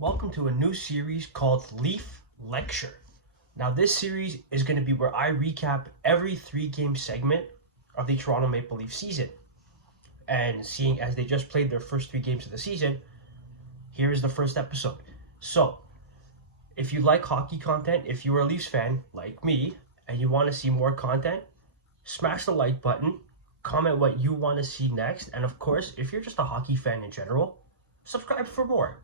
Welcome to a new series called LEAF Lecture. Now, this series is going to be where I recap every 3-game segment of the Toronto Maple Leafs season. And seeing as they just played their first 3 games of the season, here is the first episode. So, if you like hockey content, if you're a Leafs fan like me, and you want to see more content, smash the like button, comment what you want to see next, and of course, if you're just a hockey fan in general, subscribe for more.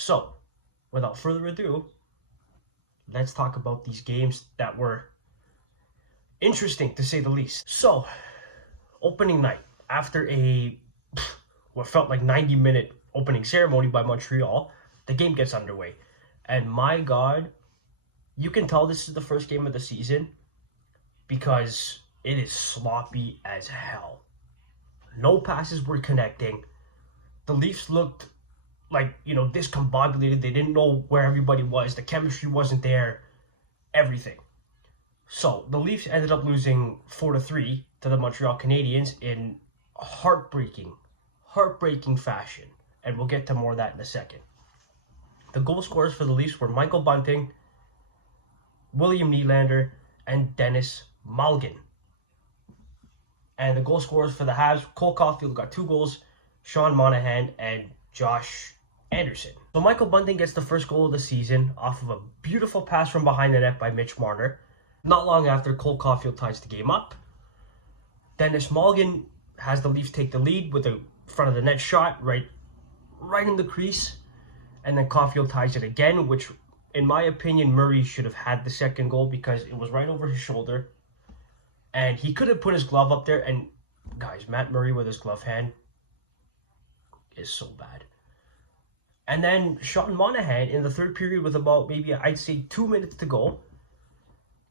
So, without further ado, let's talk about these games that were interesting to say the least. So, opening night, after what felt like 90-minute opening ceremony by Montreal, the game gets underway. And my God, you can tell this is the first game of the season because it is sloppy as hell. No passes were connecting. The Leafs looked discombobulated. They didn't know where everybody was. The chemistry wasn't there. Everything. So the Leafs ended up losing 4-3 to the Montreal Canadiens in heartbreaking fashion. And we'll get to more of that in a second. The goal scorers for the Leafs were Michael Bunting, William Nylander, and Dennis Malgin. And the goal scorers for the Habs, Cole Caulfield got 2 goals, Sean Monahan, and Josh Anderson. So Michael Bunting gets the first goal of the season off of a beautiful pass from behind the net by Mitch Marner. Not long after, Cole Caulfield ties the game up. Dennis Malgin has the Leafs take the lead with a front of the net shot right in the crease. And then Caulfield ties it again, which in my opinion, Murray should have had the second goal because it was right over his shoulder. And he could have put his glove up there. And guys, Matt Murray with his glove hand is so bad. And then Sean Monahan in the third period with about I'd say 2 minutes to go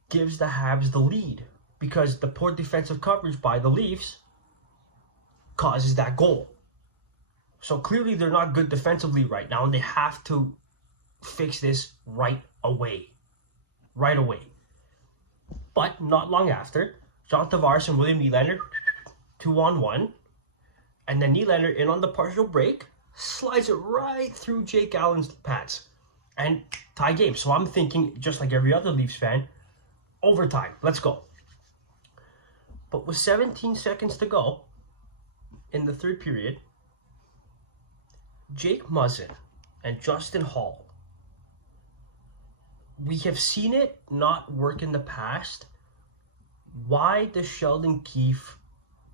gives the Habs the lead because the poor defensive coverage by the Leafs causes that goal. So clearly they're not good defensively right now and they have to fix this right away. Right away. But not long after, John Tavares and William Nylander 2-on-1. And then Nylander in on the partial break, slides it right through Jake Allen's pads and tie game. So I'm thinking, just like every other Leafs fan, overtime. Let's go. But with 17 seconds to go in the third period, Jake Muzzin and Justin Hall, we have seen it not work in the past. Why does Sheldon Keefe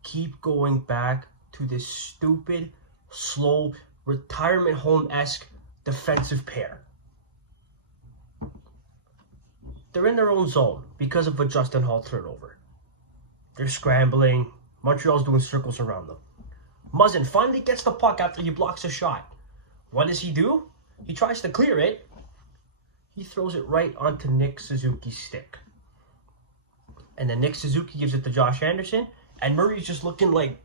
keep going back to this stupid, slow, retirement home-esque defensive pair? They're in their own zone because of a Justin Hall turnover. They're scrambling. Montreal's doing circles around them. Muzzin finally gets the puck after he blocks a shot. What does he do? He tries to clear it. He throws it right onto Nick Suzuki's stick. And then Nick Suzuki gives it to Josh Anderson. And Murray's just looking like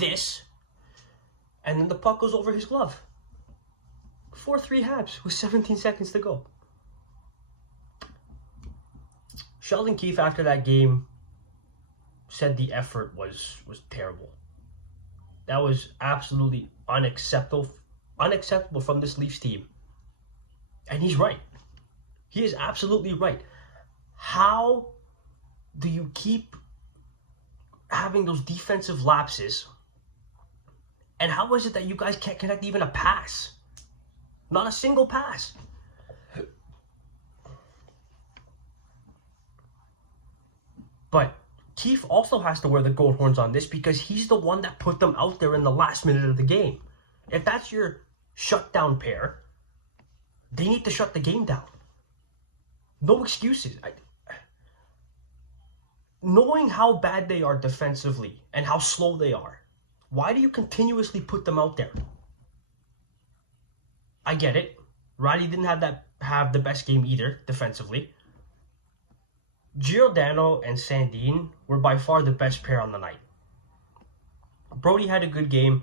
this. And then the puck goes over his glove. 4-3 Habs with 17 seconds to go. Sheldon Keefe after that game said the effort was terrible. That was absolutely unacceptable from this Leafs team. And he's right. He is absolutely right. How do you keep having those defensive lapses? And how is it that you guys can't connect even a pass? Not a single pass. But Keefe also has to wear the gold horns on this because he's the one that put them out there in the last minute of the game. If that's your shutdown pair, they need to shut the game down. No excuses. Knowing how bad they are defensively and how slow they are, why do you continuously put them out there? I get it. Riley didn't have the best game either defensively. Giordano and Sandin were by far the best pair on the night. Brody had a good game,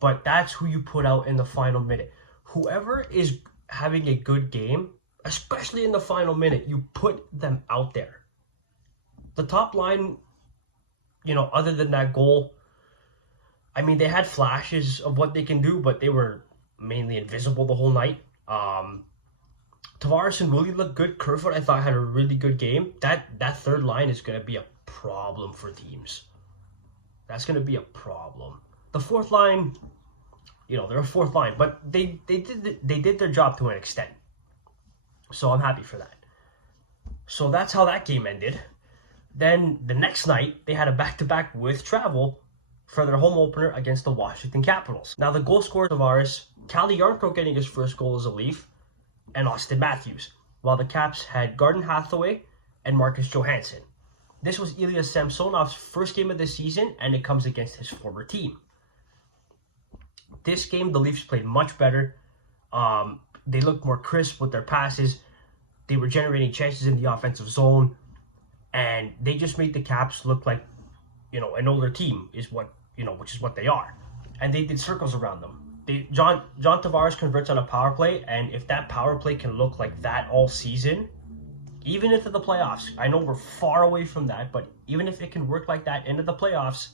but that's who you put out in the final minute. Whoever is having a good game, especially in the final minute, you put them out there. The top line, other than that goal, I mean, they had flashes of what they can do, but they were mainly invisible the whole night. Tavares and Willie looked good. Kerfoot, I thought, had a really good game. That third line is going to be a problem for teams. That's going to be a problem. The fourth line, they're a fourth line, but they did their job to an extent. So I'm happy for that. So that's how that game ended. Then the next night, they had a back-to-back with travel for their home opener against the Washington Capitals. Now, the goal scorer, Tavares, Calle Jarnkrok getting his first goal as a Leaf, and Austin Matthews, while the Caps had Garden Hathaway and Marcus Johansson. This was Ilya Samsonov's first game of the season, and it comes against his former team. This game, the Leafs played much better. They looked more crisp with their passes. They were generating chances in the offensive zone, and they just made the Caps look like, an older team which is what they are. And they did circles around them. John Tavares converts on a power play, and if that power play can look like that all season, even into the playoffs, I know we're far away from that, but even if it can work like that into the playoffs,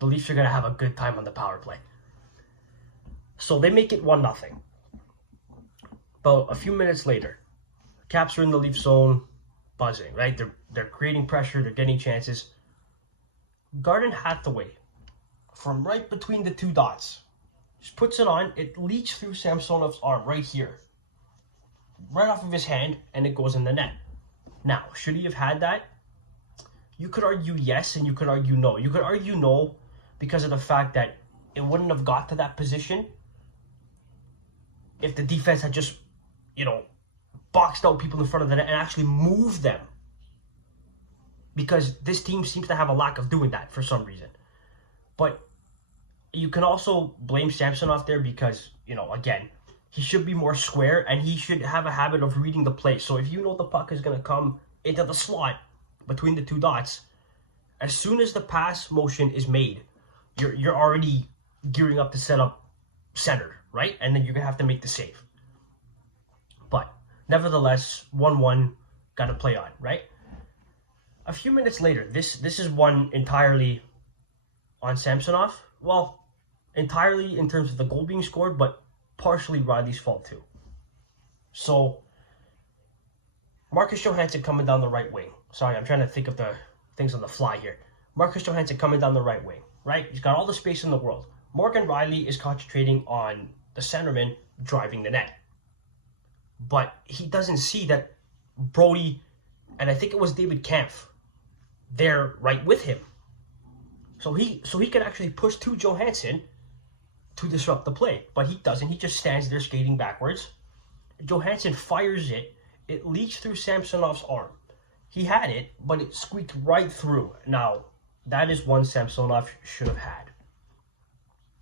the Leafs are going to have a good time on the power play. So they make it 1-0. About a few minutes later, Caps are in the Leaf zone, buzzing, right? They're creating pressure, they're getting chances. Garden Hathaway, from right between the two dots, just puts it on. It leaks through Samsonov's arm right here, right off of his hand, and it goes in the net. Now, should he have had that? You could argue yes, and you could argue no. You could argue no because of the fact that it wouldn't have got to that position if the defense had just, boxed out people in front of the net and actually moved them. Because this team seems to have a lack of doing that for some reason. But you can also blame Samsonov there because, again, he should be more square and he should have a habit of reading the play. So if you know the puck is going to come into the slot between the two dots, as soon as the pass motion is made, you're already gearing up to set up center, right? And then you're going to have to make the save. But nevertheless, 1-1, got to play on, right? A few minutes later, this is one entirely on Samsonov. Well, entirely in terms of the goal being scored, but partially Riley's fault too. So, Marcus Johansson coming down the right wing. Sorry, I'm trying to think of the things on the fly here. Marcus Johansson coming down the right wing, right? He's got all the space in the world. Morgan Riley is concentrating on the centerman driving the net. But he doesn't see that Brody, and I think it was David Kampf, they're right with him. So he can actually push to Johansson to disrupt the play. But he doesn't. He just stands there skating backwards. Johansson fires it. It leaks through Samsonov's arm. He had it, but it squeaked right through. Now, that is one Samsonov should have had.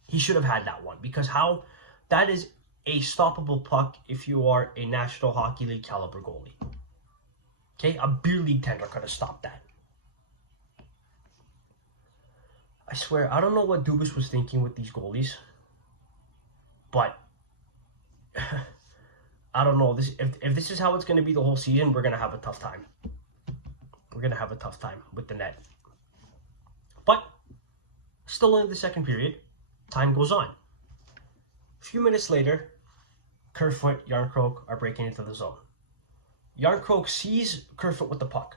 He should have had that one. Because that is a stoppable puck if you are a National Hockey League caliber goalie. Okay, a beer league tender could have stopped that. I swear, I don't know what Dubas was thinking with these goalies, but I don't know. If this is how it's going to be the whole season, we're going to have a tough time. We're going to have a tough time with the net. But still in the second period, time goes on. A few minutes later, Kerfoot, Jarnkrok are breaking into the zone. Jarnkrok sees Kerfoot with the puck,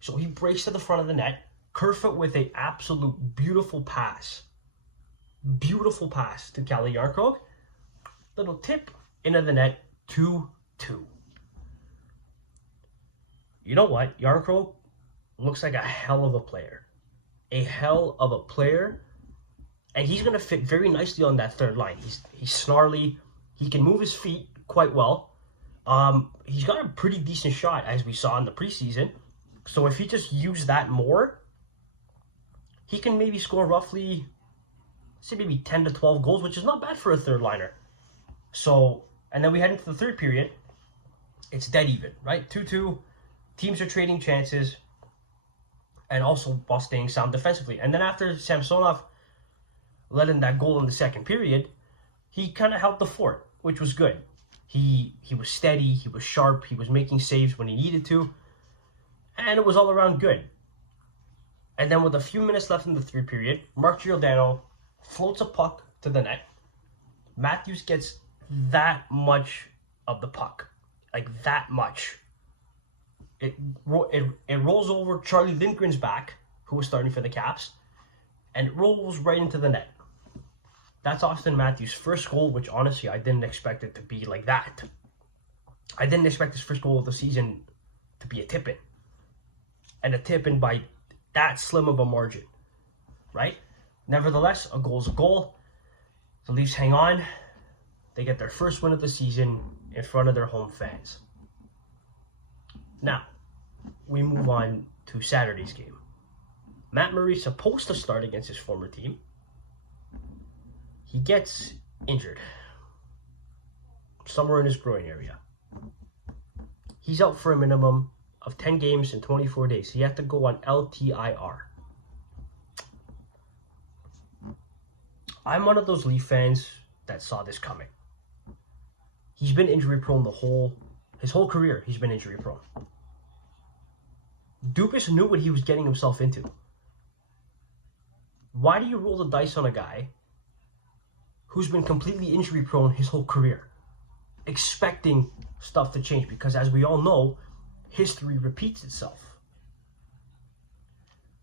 so he breaks to the front of the net. Kerfoot with an absolute beautiful pass to Calle Jarnkrok. Little tip into the net, 2-2. You know what? Jarnkrok looks like a hell of a player. And he's going to fit very nicely on that third line. He's snarly. He can move his feet quite well. He's got a pretty decent shot, as we saw in the preseason. So if he just used that more, he can maybe score roughly, say maybe 10 to 12 goals, which is not bad for a third liner. So, and then we head into the third period. It's dead even, right? 2-2. Teams are trading chances and also while staying sound defensively. And then after Samsonov let in that goal in the second period, he kind of held the fort, which was good. He was steady, he was sharp, he was making saves when he needed to, and it was all around good. And then with a few minutes left in the third period, Mark Giordano floats a puck to the net, Matthews gets that much of the puck. Like, that much. It rolls over Charlie Lindgren's back, who was starting for the Caps, and it rolls right into the net. That's Austin Matthews' first goal, which honestly, I didn't expect it to be like that. I didn't expect his first goal of the season to be a tip-in. And a tip-in by that slim of a margin, right? Nevertheless, a goal's a goal. The Leafs hang on. They get their first win of the season in front of their home fans. Now, we move on to Saturday's game. Matt Murray's supposed to start against his former team. He gets injured somewhere in his groin area. He's out for a minimum of 10 games in 24 days. He had to go on LTIR. I'm one of those Leaf fans that saw this coming. He's been injury prone his whole career. He's been injury prone. Dubas knew what he was getting himself into. Why do you roll the dice on a guy who's been completely injury prone his whole career, expecting stuff to change? Because as we all know, history repeats itself.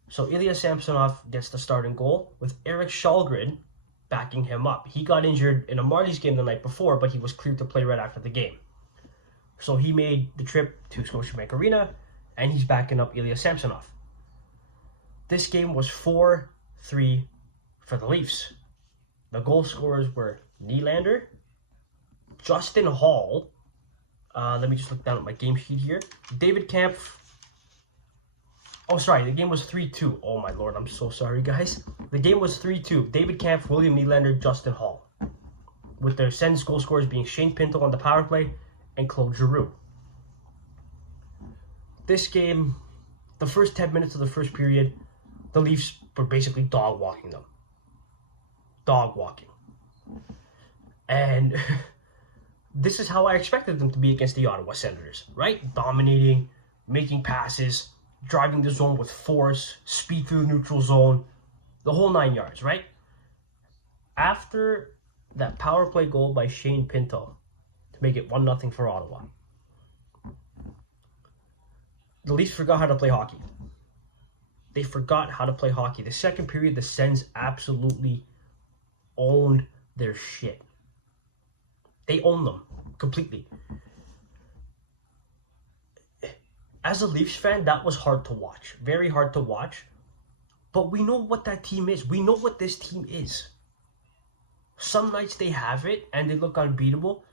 So Ilya Samsonov gets the starting goal with Eric Källgren backing him up. He got injured in a Marlies game the night before, but he was cleared to play right after the game. So he made the trip to Scotiabank Arena, and he's backing up Ilya Samsonov. This game was 4-3 for the Leafs. The goal scorers were Nylander, Justin Hall. Let me just look down at my game sheet here. David Kampf. Oh, sorry. The game was 3-2. Oh, my Lord. I'm so sorry, guys. The game was 3-2. David Kampf, William Nylander, Justin Hall. With their Sens goal scorers being Shane Pinto on the power play and Claude Giroux. This game, the first 10 minutes of the first period, the Leafs were basically dog walking them. Dog walking. And this is how I expected them to be against the Ottawa Senators, right? Dominating, making passes, driving the zone with force, speed through the neutral zone, the whole 9 yards, right? After that power play goal by Shane Pinto to make it 1-0 for Ottawa, the Leafs forgot how to play hockey. They forgot how to play hockey. The second period, the Sens absolutely owned their shit. They owned them completely. As a Leafs fan, that was hard to watch. Very hard to watch. But we know what that team is. We know what this team is. Some nights they have it and they look unbeatable.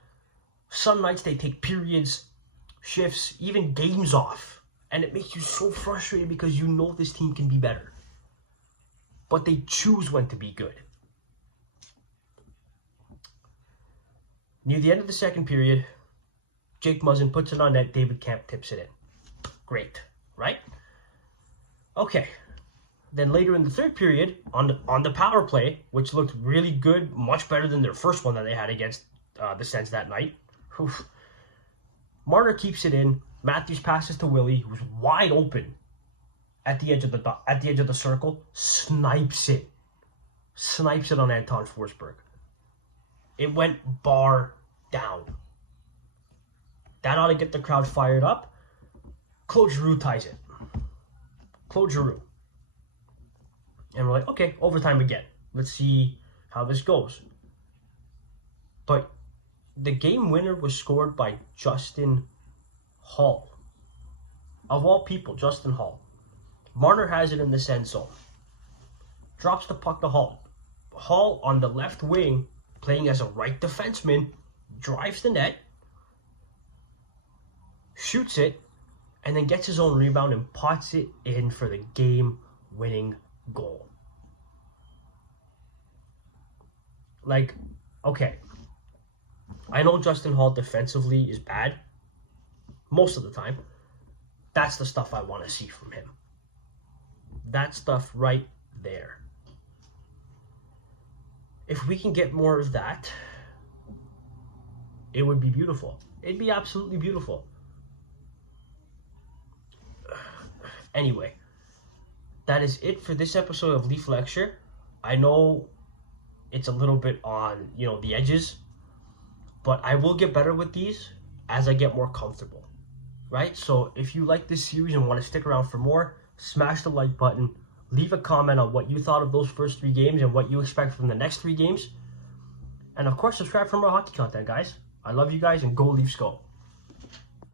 Some nights they take periods, shifts, even games off. And it makes you so frustrated because you know this team can be better. But they choose when to be good. Near the end of the second period, Jake Muzzin puts it on net. David Kampf tips it in. Great, right? Okay. Then later in the third period, on the power play, which looked really good, much better than their first one that they had against the Sens that night. Marner keeps it in. Matthews passes to Willie, who's wide open at the edge of the circle. Snipes it on Anton Forsberg. It went bar down. That ought to get the crowd fired up. Claude Giroux ties it. Claude Giroux. And we're like, okay, overtime again. Let's see how this goes. But the game winner was scored by Justin Hall. Of all people, Justin Hall. Marner has it in the Sens zone. Drops the puck to Hall. Hall on the left wing, playing as a right defenseman, drives the net, shoots it, and then gets his own rebound and pots it in for the game-winning goal. Like, okay. I know Justin Hall defensively is bad. Most of the time. That's the stuff I want to see from him. That stuff right there. If we can get more of that, it would be beautiful. It'd be absolutely beautiful. Anyway, that is it for this episode of Leaf Lecture. I know it's a little bit on, you know, the edges. But I will get better with these as I get more comfortable, right? So if you like this series and want to stick around for more, smash the like button. Leave a comment on what you thought of those first 3 games and what you expect from the next 3 games. And of course, subscribe for more hockey content, guys. I love you guys, and go Leafs go.